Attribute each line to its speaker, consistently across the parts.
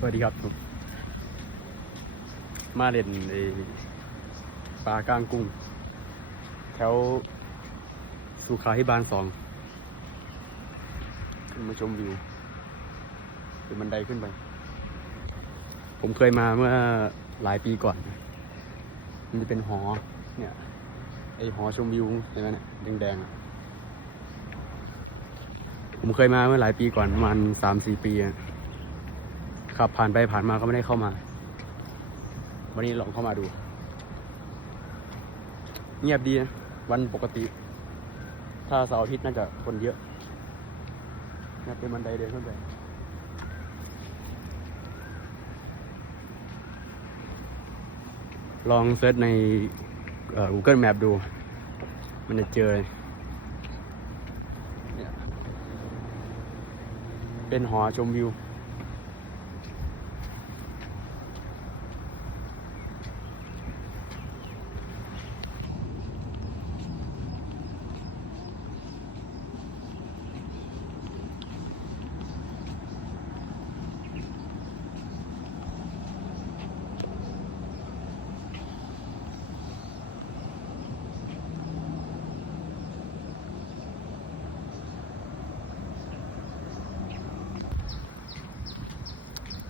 Speaker 1: สวัสดีครับผมมาเล่นไอ้ปลากลางกุ้ง แถวสุขาพิบาลสองขึ้นมาชมวิวเป็นบันไดขึ้นไป ผมเคยมาเมื่อหลายปีก่อน มันจะเป็นหอ เนี่ย ไอหอชมวิวเห็นไหมเนี่ยแดงๆผมเคยมาเมื่อหลายปีก่อนประมาณสามสี่ปีอะ ขับผ่านไปผ่านมาก็ไม่ได้เข้ามา วันนี้ลองเข้ามาดู เงียบดีนะวันปกติ ถ้าเสาร์อาทิตย์น่าจะคนเยอะเนี่ยเป็นบันไดเดินขึ้นไปลองเซิร์ชในอ่อ Google Map ดู มันจะเจอเนี่ยเป็นหอชมวิว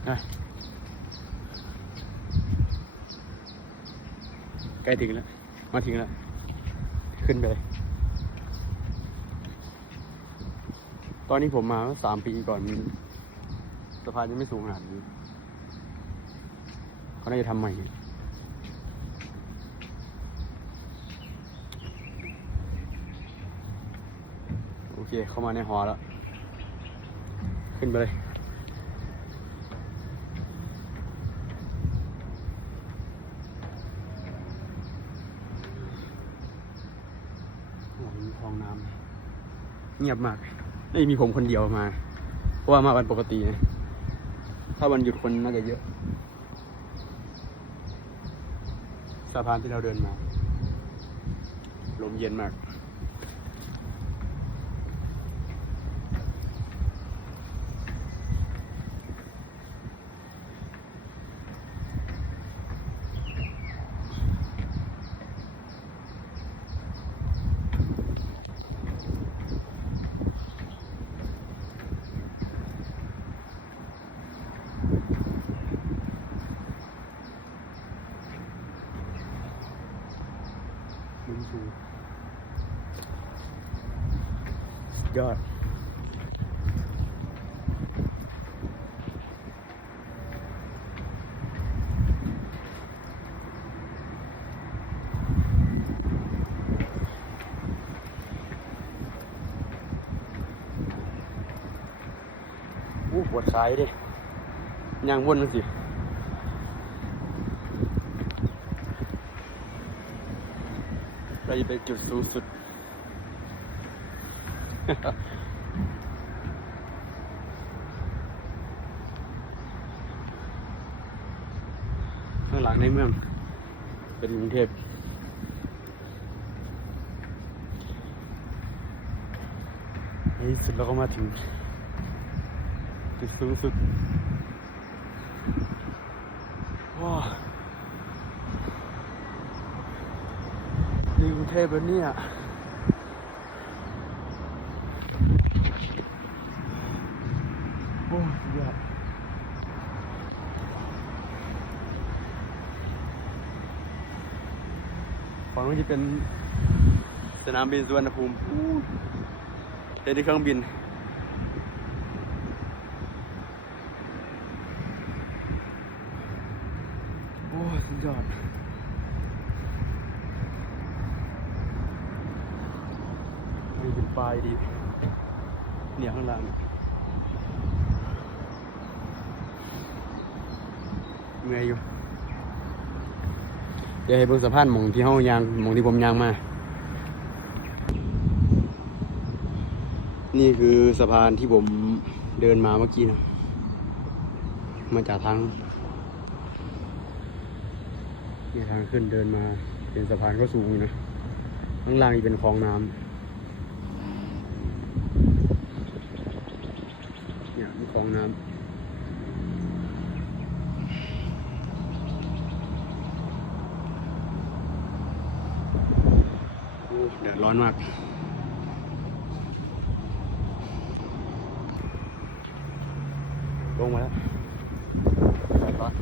Speaker 1: อะใกล้ถึงแล้ว มาถึงแล้ว ขึ้นไปเลยตอนนี้ผมมาสามปีก่อนสะพานยังไม่สูงขนาดนี้เขาน่าจะทำใหม่โอเค เข้ามาในหอแล้ว ขึ้นไปเลย โอ้โหมีคลองน้ำ เงียบมาก ไม่มีผมคนเดียวมา เพราะว่ามาวันปกตินะ ถ้าวันหยุดคนน่าจะเยอะ สะพานที่เราเดินมา ลมเย็นมาก มุมสูยอดอู้ปวดขายดิยางวนนั่นสิ เราจะไปจุดสูงสุด ข้างหลังในเมือง เป็นกรุงเทพในที่สุดเราก็มาถึงจุดสูงสุดว้าวนี่กรุง เทพแล้วเนี่ยโอ้ยยอดฝั่งนู้นจะเป็นสนามบินสุวรรณภูมิเห็นที่เครื่องบินโอ้ยสุดยอด เป็นปลายดี เนี่ยข้างล่างเนี่ยเมื่อยอยู่ เดี๋ยวให้เบิ่งสะพานหมองที่เฮายางหมองที่ผมยางมา นี่คือสะพานที่ผมเดินมาเมื่อกี้นะ มาจากทางนี่ทางขึ้นเดินมาเป็นสะพานก็สูงอยู่นะ ข้างล่างนี่เป็นคลองน้ำ คลองน้ำเดือดร้อนมาก ลงมาแล้วเดือดร้อน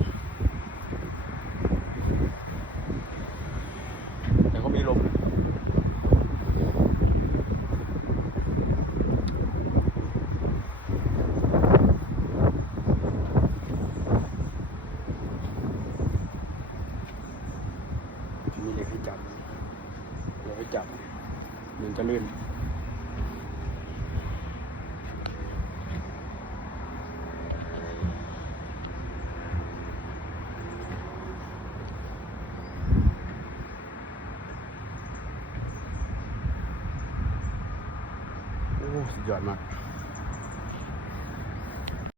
Speaker 1: จับมันจะลื่นโอ้สุดยอดมาก